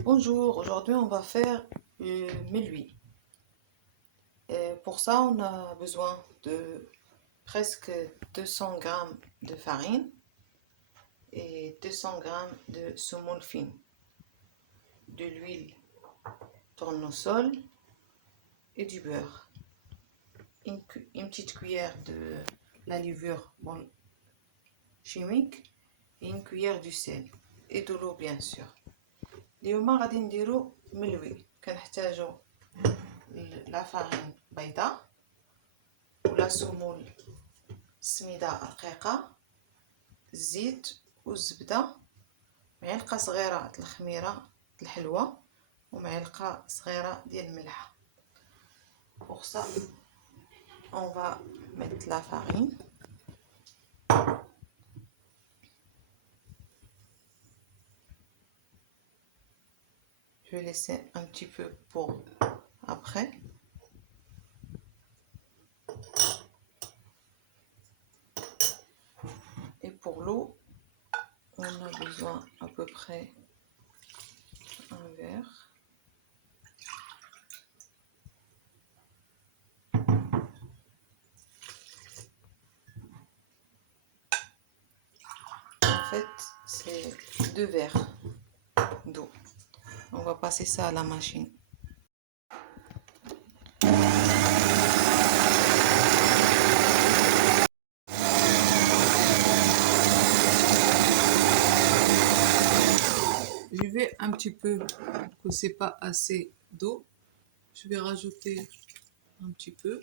Bonjour, aujourd'hui on va faire méloui. Et pour ça, on a besoin de presque 200 grammes de farine et 200 grammes de semoule fine, de l'huile tournesol et du beurre. Une petite cuillère de la levure chimique et une cuillère du sel et de l'eau bien sûr. اليوم غادي نديرو ملوي. كنحتاجو لا فارين بيضاء ولا سمول سميدة رقيقة، الزيت والزبدة، معلقة صغيرة د الخميرة د الحلوى ومعلقة صغيرة ديال الملح. Pour ça, on va mettre la farine. Je vais laisser un petit peu pour après. Et pour l'eau, on a besoin à peu près un verre. En fait, c'est 2 verres d'eau. On va passer ça à la machine. Je vais un petit peu, que c'est pas assez d'eau, je vais rajouter un petit peu.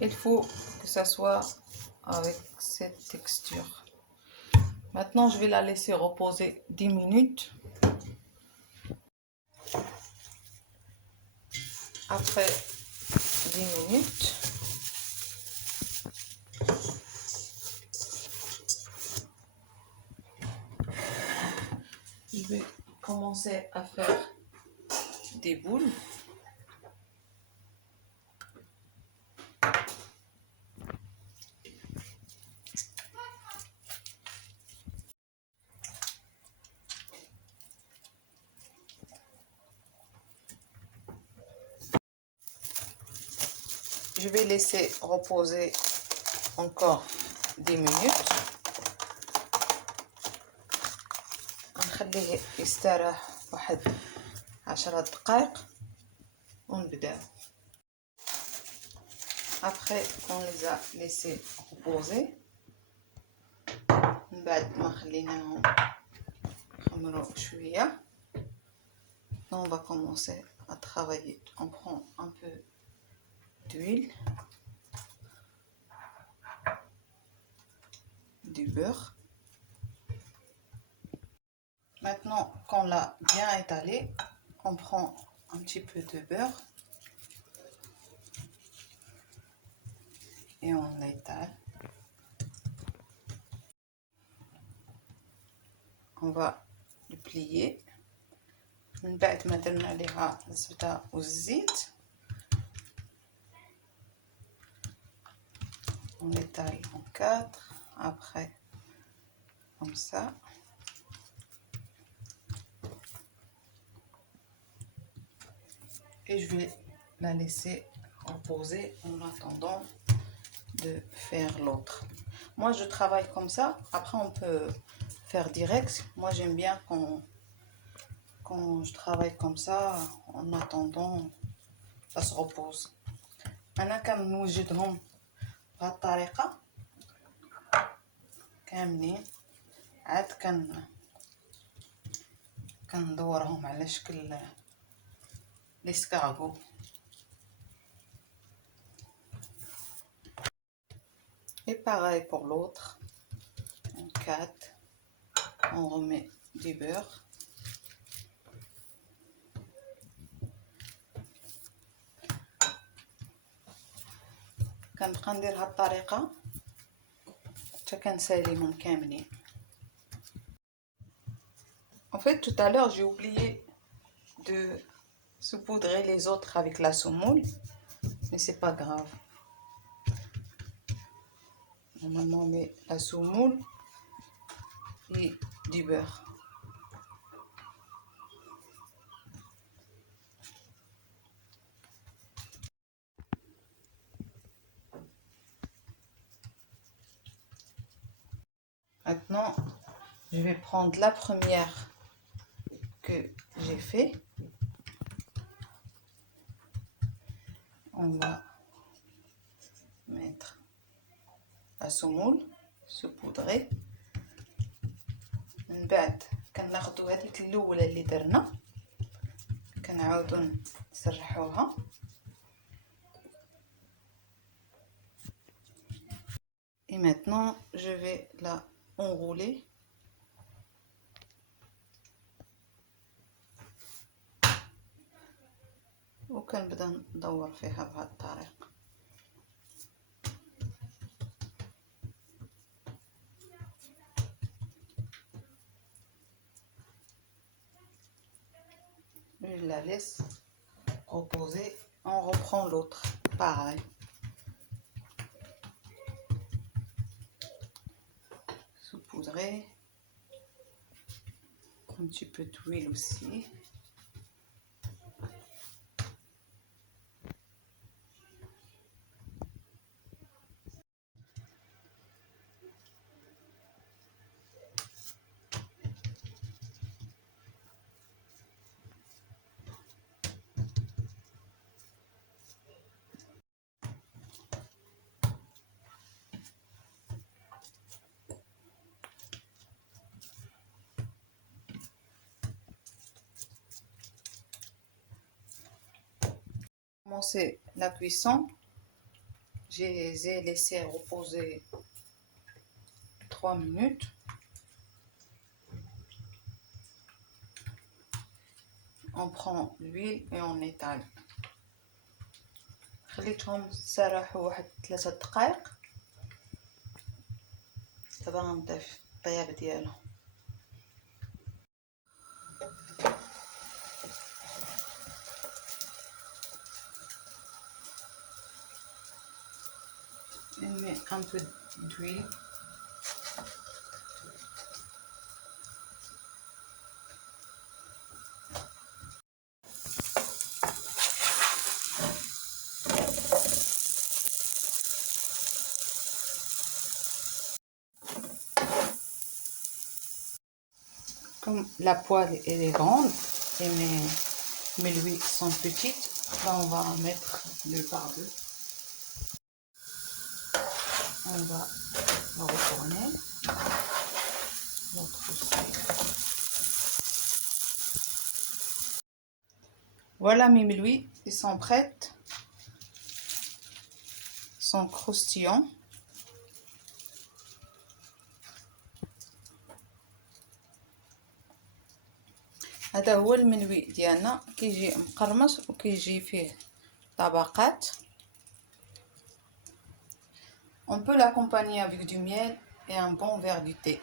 Il faut que ça soit avec cette texture. Maintenant, je vais la laisser reposer 10 minutes. Après 10 minutes, je vais commencer à faire des boules. Je vais laisser reposer encore 10 minutes. نخليه يستراح واحد 10 دقائق ونبدأ. Après on les a laissés reposer, من بعد ما خليناهم يخمروا شوية. On va commencer à travailler. On prend un peu d'huile, du beurre. Maintenant qu'on l'a bien étalé, on prend un petit peu de beurre et on l'étale. On va le plier. من بعد ما درنا عليها الزبدة والزيت on l'étale en 4, après comme ça. Et je vais la laisser reposer en attendant de faire l'autre. Moi je travaille comme ça, après on peut faire direct. Moi j'aime bien quand je travaille comme ça en attendant ça se repose. أنا كنوجدهم بهاد الطريقة كاملين، عاد كندورهم على شكل l'escargot. Et pareil pour l'autre. En 4, on remet du beurre. كنبقى ندير هاد الطريقة حتى كنساليهم كاملين. En fait, tout à l'heure, j'ai oublié de saupoudrer les autres avec la semoule, mais c'est pas grave. Normalement on met la semoule et du beurre. Maintenant, je vais prendre la première que j'ai fait. On va mettre la semoule saupoudrée. من بعد كناخدو هذيك الاولى اللي درنا كنعاودو نسرحوها. Et maintenant je vais la enrouler. وكنبدا ندور فيها بهذه الطريقه. Je la laisse reposer, on reprend l'autre pareil. Saupoudrer, un petit peu d'huile aussi. Commencer la cuisson, je les ai laissés reposer 3 minutes. On prend l'huile et on étale. خليتهم سرحوا واحد 3 دقائق. دابا غنضيف الطياب ديالهم. Je mets un peu d'huile. Comme la poêle elle est grande et mes huiles sont petites, là on va en mettre 2 par 2. On va retourner l'autre aussi. Voilà mes melouis, ils sont prêts, ils sont croustillants. هذا هو الملوي ديالنا، كيجي مقرمص وكيجي فيه طبقات. On peut l'accompagner avec du miel et un bon verre du thé.